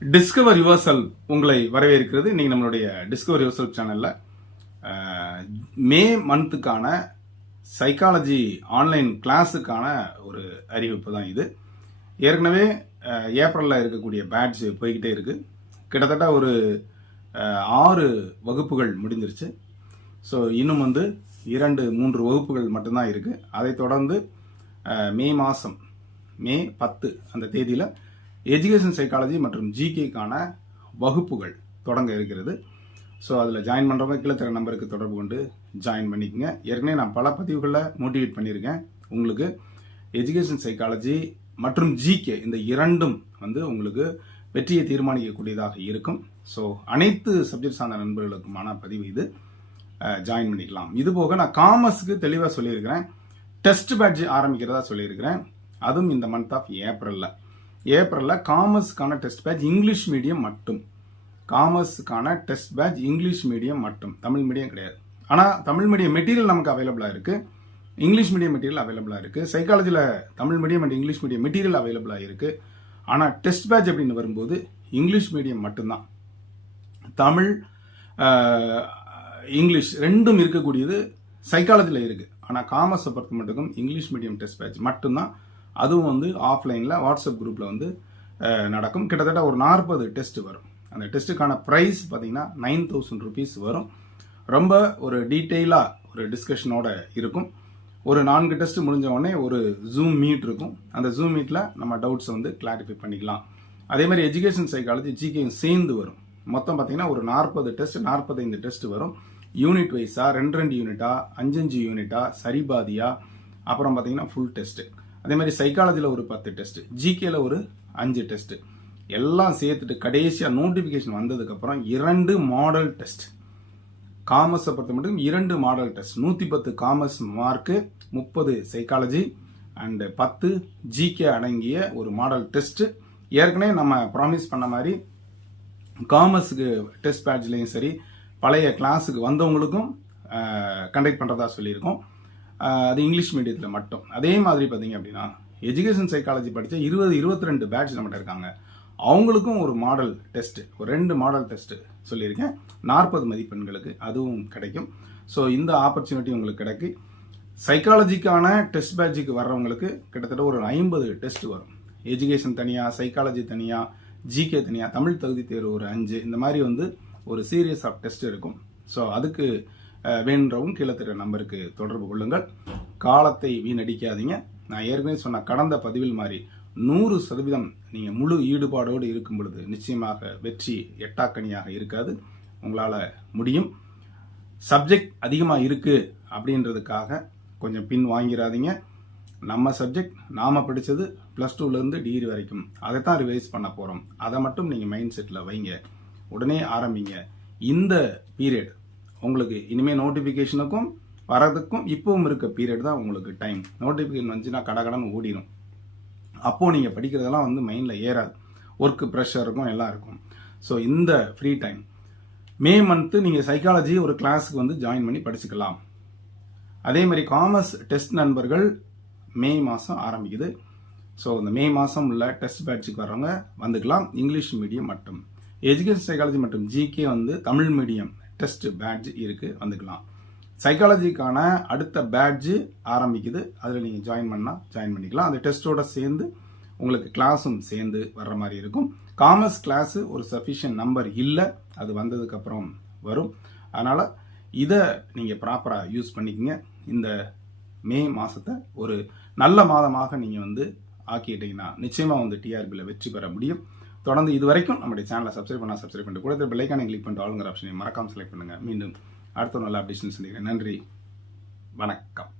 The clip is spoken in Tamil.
டிஸ்கவர் யுவர்சல் உங்களை வரவேற்கிறது. இன்னைக்கு நம்மளுடைய டிஸ்கவர் யுவர்சல் சேனலில் மே மந்த்துக்கான சைக்காலஜி ஆன்லைன் கிளாஸுக்கான ஒரு அறிவிப்பு தான் இது. ஏற்கனவே ஏப்ரலில் இருக்கக்கூடிய பேட்ச் போய்கிட்டே இருக்குது கிட்டத்தட்ட ஒரு ஆறு வகுப்புகள் முடிஞ்சிருச்சு. ஸோ இன்னும் வந்து இரண்டு மூன்று வகுப்புகள் மட்டும்தான் இருக்குது அதைத் தொடர்ந்து மே மாதம் மே பத்து அந்த தேதியில் எஜுகேஷன் சைக்காலஜி மற்றும் ஜிகேக்கான வகுப்புகள் தொடங்க இருக்கிறது. ஸோ அதில் ஜாயின் பண்ணுறவங்க கீழே தர நம்பருக்கு தொடர்பு கொண்டு ஜாயின் பண்ணிக்கோங்க. ஏற்கனவே நான் பல பதிவுகளில் மோட்டிவேட் பண்ணியிருக்கேன். உங்களுக்கு எஜுகேஷன் சைக்காலஜி மற்றும் ஜிகே இந்த இரண்டும் வந்து உங்களுக்கு வெற்றியை தீர்மானிக்கக்கூடியதாக இருக்கும். ஸோ அனைத்து சப்ஜெக்ட் சார்ந்த நண்பர்களுக்குமான பதிவு இது. ஜாயின் பண்ணிக்கலாம். இது போக நான் காமர்ஸுக்கு தெளிவாக சொல்லியிருக்கிறேன். டெஸ்ட் பேட்ச் ஆரம்பிக்கிறதா சொல்லியிருக்கிறேன். அதுவும் இந்த மந்த் ஆஃப் ஏப்ரலில் ஏப்ரலில் காமர்ஸுக்கான டெஸ்ட் பேட்ச் இங்கிலீஷ் மீடியம் மட்டும். காமர்ஸுக்கான டெஸ்ட் பேட்ச் இங்கிலீஷ் மீடியம் மட்டும். தமிழ் மீடியம் கிடையாது. ஆனால் தமிழ் மீடியம் மெட்டீரியல் நமக்கு அவைலபிளாக இருக்குது இங்கிலீஷ் மீடியம் மெட்டீரியல் அவைலபிளாக இருக்குது சைக்காலஜியில் Tamil medium and English medium material அவைலபிளாக இருக்குது ஆனால் டெஸ்ட் பேட்ச் அப்படின்னு வரும்போது இங்கிலீஷ் மீடியம் மட்டும்தான். தமிழ் இங்கிலீஷ் ரெண்டும் இருக்கக்கூடியது சைக்காலஜியில் இருக்குது ஆனால் காமர்ஸை பொறுத்த மட்டுக்கும் இங்கிலீஷ் மீடியம் டெஸ்ட் பேட்ச் மட்டும்தான். அதுவும் வந்து ஆஃப்லைனில் வாட்ஸ்அப் குரூப்பில் வந்து நடக்கும். கிட்டத்தட்ட ஒரு நாற்பது டெஸ்ட் வரும். அந்த டெஸ்ட்டுக்கான ப்ரைஸ் பார்த்தீங்கன்னா நைன் தௌசண்ட் ருபீஸ் வரும். ரொம்ப ஒரு டீட்டெயிலாக ஒரு டிஸ்கஷனோட இருக்கும். ஒரு நான்கு டெஸ்ட் முடிஞ்ச உடனே ஒரு ஜூம் மீட் இருக்கும். அந்த ஜூம் மீட்டில் நம்ம டவுட்ஸை வந்து கிளாரிஃபை பண்ணிக்கலாம். அதே மாதிரி எஜுகேஷன் சைக்காலஜி ஜிகேயும் சேர்ந்து வரும். மொத்தம் பார்த்தீங்கன்னா ஒரு நாற்பது டெஸ்ட் நாற்பத்தைந்து டெஸ்ட் வரும். யூனிட் வைஸாக ரெண்டு ரெண்டு யூனிட்டா அஞ்சஞ்சு யூனிட்டா சரிபாதியா அப்புறம் பார்த்தீங்கன்னா ஃபுல் டெஸ்ட்டு அதே மாதிரி சைக்காலஜியில் ஒரு பத்து டெஸ்ட் ஜிகேல ஒரு அஞ்சு டெஸ்ட் எல்லாம் சேர்த்துட்டு கடைசியாக நோட்டிஃபிகேஷன் வந்ததுக்கப்புறம் இரண்டு மாடல் டெஸ்ட் காமர்ஸை பொறுத்த மட்டும் இரண்டு மாடல் டெஸ்ட் நூற்றி பத்து காமர்ஸ் மார்க்கு முப்பது சைக்காலஜி அண்டு பத்து ஜிகே அடங்கிய ஒரு மாடல் டெஸ்ட்டு ஏற்கனவே நம்ம ப்ராமிஸ் பண்ண மாதிரி காமர்ஸுக்கு டெஸ்ட் பேட்ச்லேயும் சரி பழைய கிளாஸுக்கு வந்தவங்களுக்கும் கண்டக்ட் பண்ணுறதா சொல்லியிருக்கோம். அது இங்கிலீஷ் மீடியத்தில் மட்டும். அதே மாதிரி பார்த்தீங்க அப்படின்னா எஜுகேஷன் சைக்காலஜி படித்த இருபது இருபத்தி ரெண்டு பேட்ச் நம்மகிட்ட இருக்காங்க. அவங்களுக்கும் ஒரு மாடல் டெஸ்ட்டு ஒரு ரெண்டு மாடல் டெஸ்ட்டு சொல்லியிருக்கேன். நாற்பது மதிப்பெண்களுக்கு அதுவும் கிடைக்கும். ஸோ இந்த ஆப்பர்ச்சுனிட்டி உங்களுக்கு கிடைக்கு. சைக்காலஜிக்கான டெஸ்ட் பேட்சுக்கு வர்றவங்களுக்கு கிட்டத்தட்ட ஒரு ஐம்பது டெஸ்ட் வரும். எஜுகேஷன் தனியாக சைக்காலஜி தனியாக ஜிகே தனியாக தமிழ் தகுதி தேர்வு ஒரு அஞ்சு. இந்த மாதிரி வந்து ஒரு சீரியஸ் ஆஃப் டெஸ்ட் இருக்கும். ஸோ அதுக்கு வேணுன்றவும் கீழே தெரிய நம்பருக்கு தொடர்பு கொள்ளுங்கள். காலத்தை வீணடிக்காதீங்க. நான் ஏற்கனவே சொன்ன கடந்த பதிவில் மாதிரி நூறு சதவீதம் நீங்கள் முழு ஈடுபாடோடு இருக்கும் பொழுது நிச்சயமாக வெற்றி எட்டாக்கணியாக இருக்காது. உங்களால் முடியும். சப்ஜெக்ட் அதிகமாக இருக்கு அப்படின்றதுக்காக கொஞ்சம் பின் வாங்கிடாதீங்க நம்ம சப்ஜெக்ட் நாம படித்தது ப்ளஸ் டூலேருந்து டிகிரி வரைக்கும். அதை தான் ரிவைஸ் பண்ண போகிறோம் அதை மட்டும் நீங்கள் மைண்ட் செட்டில் வைங்க. உடனே ஆரம்பிங்க. இந்த பீரியட் உங்களுக்கு இனிமேல் நோட்டிஃபிகேஷனுக்கும் வரதுக்கும் இப்போவும் இருக்க பீரியட் தான் உங்களுக்கு டைம் நோட்டிஃபிகேஷன் வந்துச்சுன்னா கடகடன்னு ஓடிடும் அப்போது நீங்கள் படிக்கிறதெல்லாம் வந்து மைண்டில் ஏறாது. ஒர்க்கு ப்ரெஷர் இருக்கும் எல்லாம் இருக்கும். ஸோ இந்த ஃப்ரீ டைம் மே மந்த்து நீங்கள் சைக்காலஜி ஒரு கிளாஸுக்கு வந்து ஜாயின் பண்ணி படிச்சுக்கலாம். அதே மாதிரி காமர்ஸ் டெஸ்ட் நண்பர்கள் மே மாதம் ஆரம்பிக்குது. ஸோ இந்த மே மாதம் உள்ள டெஸ்ட் பேட்சுக்கு வர்றவங்க வந்துக்கலாம். இங்கிலீஷ் மீடியம் மட்டும். எஜுகேஷன் சைக்காலஜி மற்றும் ஜிகே வந்து தமிழ் மீடியம் டெஸ்ட் பேட்ஜ் இருக்குது வந்துக்கலாம். சைக்காலஜிக்கான அடுத்த பேட்ஜ் ஆரம்பிக்குது. அதில் நீங்கள் ஜாயின் பண்ணால் ஜாயின் பண்ணிக்கலாம். அந்த டெஸ்ட்டோட சேர்ந்து உங்களுக்கு கிளாஸும் சேர்ந்து வர்ற மாதிரி இருக்கும். காமர்ஸ் கிளாஸு ஒரு சஃபிஷியன்ட் நம்பர் இல்லை. அது வந்ததுக்கப்புறம் வரும். அதனால் இதை நீங்கள் ப்ராப்பராக யூஸ் பண்ணிக்கங்க. இந்த மே மாதத்தை ஒரு நல்ல மாதமாக நீங்கள் வந்து ஆக்கிட்டீங்கன்னா நிச்சயமாக வந்து டிஆர்பியில் வெற்றி பெற முடியும். தொடர்ந்து இது வரைக்கும் நம்முடைய சேனலை சப்ஸ்கிரைப் பண்ணால் சப்ஸ்கிரைப் பண்ணிட்டு கூட பெல்லைக்கான கிளிக் பண்ணிட்டு ஆளுங்கிற ஆப்ஷனை மறக்காமல் செலக்ட் பண்ணுங்கள் மீண்டும் அடுத்த நல்ல அப்டேஷன் சந்திக்கிறேன். நன்றி. வணக்கம்.